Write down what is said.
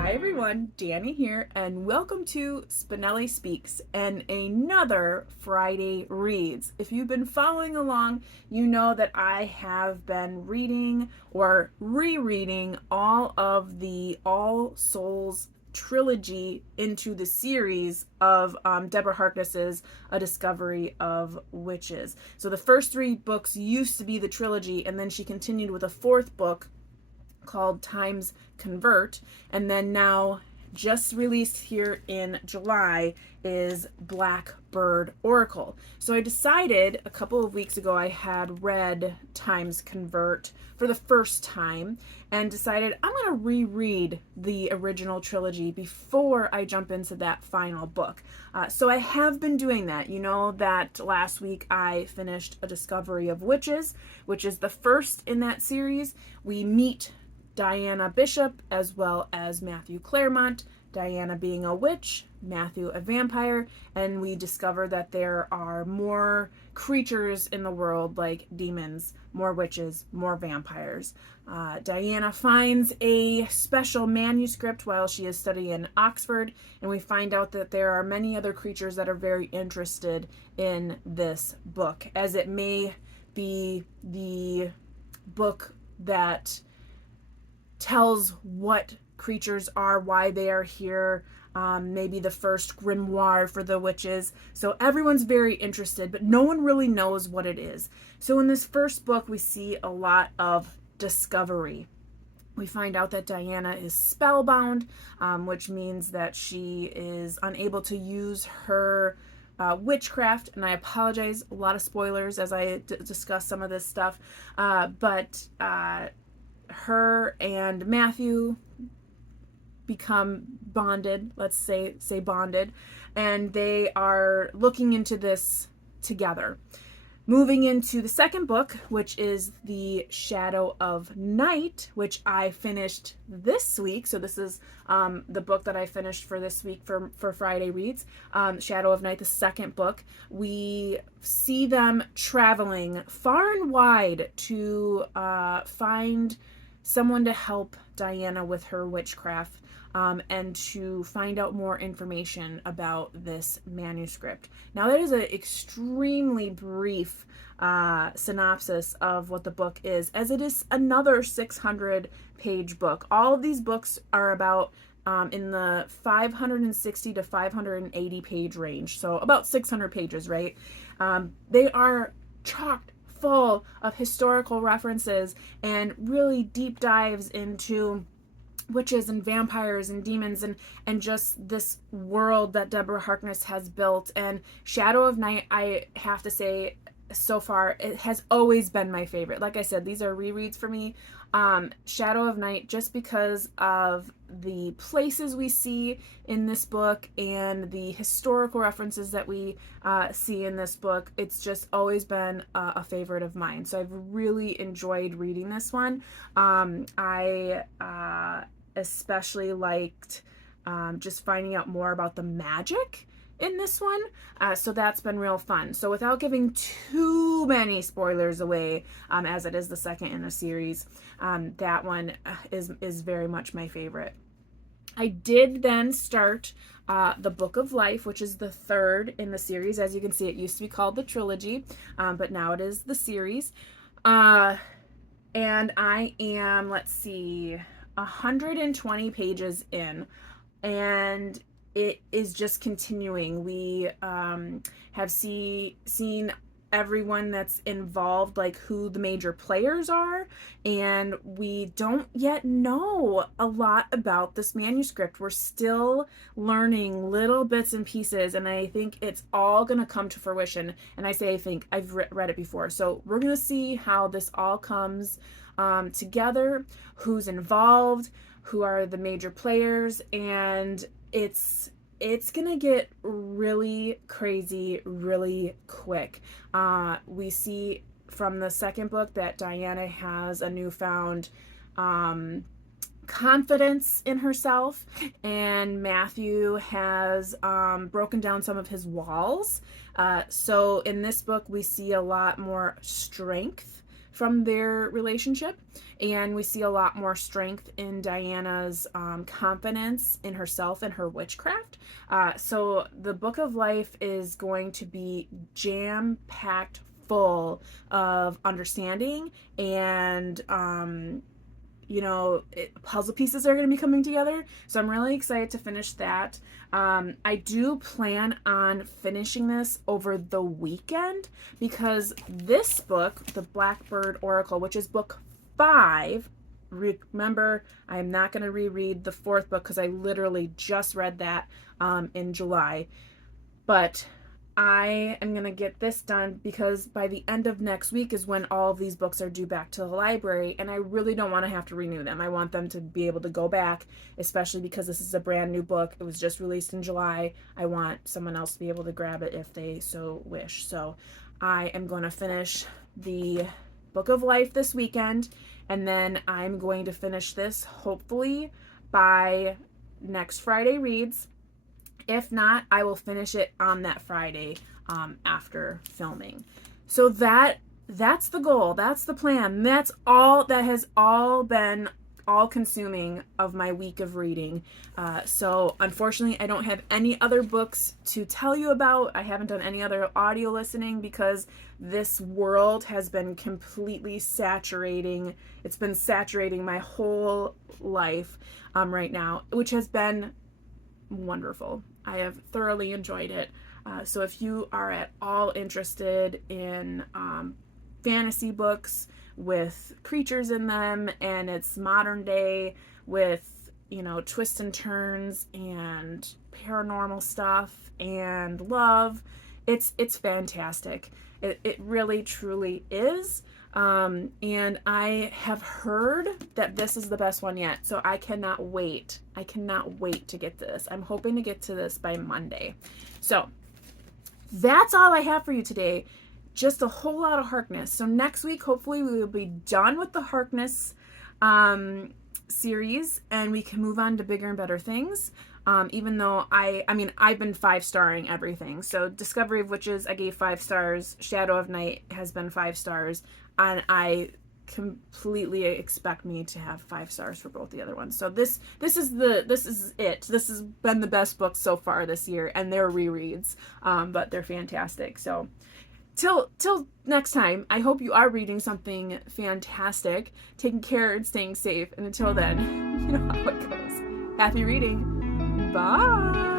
Hi everyone, Dani here, and welcome to Spenelli Speaks and another Friday Reads. If you've been following along, you know that I have been reading or rereading all of the All Souls trilogy into the series of Deborah Harkness's A Discovery of Witches. So the first three books used to be the trilogy, and then she continued with a fourth book called Times Convert, and then now just released here in July is Blackbird Oracle. So I decided a couple of weeks ago, I had read Times Convert for the first time and decided I'm going to reread the original trilogy before I jump into that final book. So I have been doing that. You know that last week I finished A Discovery of Witches, which is the first in that series. We meet Diana Bishop as well as Matthew Claremont, Diana being a witch, Matthew a vampire, and we discover that there are more creatures in the world like demons, more witches, more vampires. Diana finds a special manuscript while she is studying in Oxford, and we find out that there are many other creatures that are very interested in this book, as it may be the book that tells what creatures are, why they are here, maybe the first grimoire for the witches. So everyone's very interested, but no one really knows what it is. So in this first book, we see a lot of discovery. We find out that Diana is spellbound, which means that she is unable to use her witchcraft, and I apologize, a lot of spoilers as I discuss some of this stuff, but her and Matthew become bonded, let's say bonded, and they are looking into this together. Moving into the second book, which is The Shadow of Night, which I finished this week. So this is the book that I finished for this week for Friday Reads. Shadow of Night, the second book. We see them traveling far and wide to find someone to help Diana with her witchcraft, and to find out more information about this manuscript. Now, that is an extremely brief synopsis of what the book is, as it is another 600-page book. All of these books are about in the 560 to 580 page range, so about 600 pages, right? They are chocked full of historical references and really deep dives into witches and vampires and demons and just this world that Deborah Harkness has built. And Shadow of Night, I have to say, so far, it has always been my favorite. Like I said, these are rereads for me. Shadow of Night, just because of the places we see in this book and the historical references that we see in this book, it's just always been a favorite of mine. So I've really enjoyed reading this one. I especially liked just finding out more about the magic in this one, so that's been real fun. So without giving too many spoilers away, as it is the second in a series, that one is very much my favorite. I did then start the Book of Life, which is the third in the series. As you can see, it used to be called the trilogy, but now it is the series. And I am, let's see, 120 pages in, and it is just continuing. We have seen everyone that's involved, like who the major players are, and we don't yet know a lot about this manuscript. We're still learning little bits and pieces, and I think it's all going to come to fruition. And I say I think, I've read it before, so we're going to see how this all comes together, who's involved, who are the major players, and it's gonna get really crazy really quick. We see from the second book that Diana has a newfound confidence in herself, and Matthew has broken down some of his walls. So in this book we see a lot more strength from their relationship, and we see a lot more strength in Diana's confidence in herself and her witchcraft. So the Book of Life is going to be jam-packed full of understanding, and puzzle pieces are going to be coming together. So I'm really excited to finish that. I do plan on finishing this over the weekend, because this book, The Blackbird Oracle, which is book 5, remember, I am not going to reread the 4th book because I literally just read that in July. But I am going to get this done because by the end of next week is when all of these books are due back to the library, and I really don't want to have to renew them. I want them to be able to go back, especially because this is a brand new book. It was just released in July. I want someone else to be able to grab it if they so wish. So I am going to finish the Book of Life this weekend, and then I'm going to finish this hopefully by next Friday reads. If not, I will finish it on that Friday after filming. So that's the goal. That's the plan. That's all. That has all been all-consuming of my week of reading. So unfortunately, I don't have any other books to tell you about. I haven't done any other audio listening because this world has been completely saturating. It's been saturating my whole life right now, which has been wonderful. I have thoroughly enjoyed it. So if you are at all interested in fantasy books with creatures in them, and it's modern day with, twists and turns and paranormal stuff and love, it's fantastic. It really truly is. And I have heard that this is the best one yet. So I cannot wait. I cannot wait to get this. I'm hoping to get to this by Monday. So that's all I have for you today. Just a whole lot of Harkness. So next week, hopefully we will be done with the Harkness series, and we can move on to bigger and better things. Even though I've been 5-starring everything. So Discovery of Witches, I gave 5 stars. Shadow of Night has been 5 stars. And I completely expect me to have 5 stars for both the other ones. So this is it. This has been the best book so far this year, and they're rereads, but they're fantastic. So till next time, I hope you are reading something fantastic, taking care and staying safe. And until then, you know how it goes. Happy reading. Bye.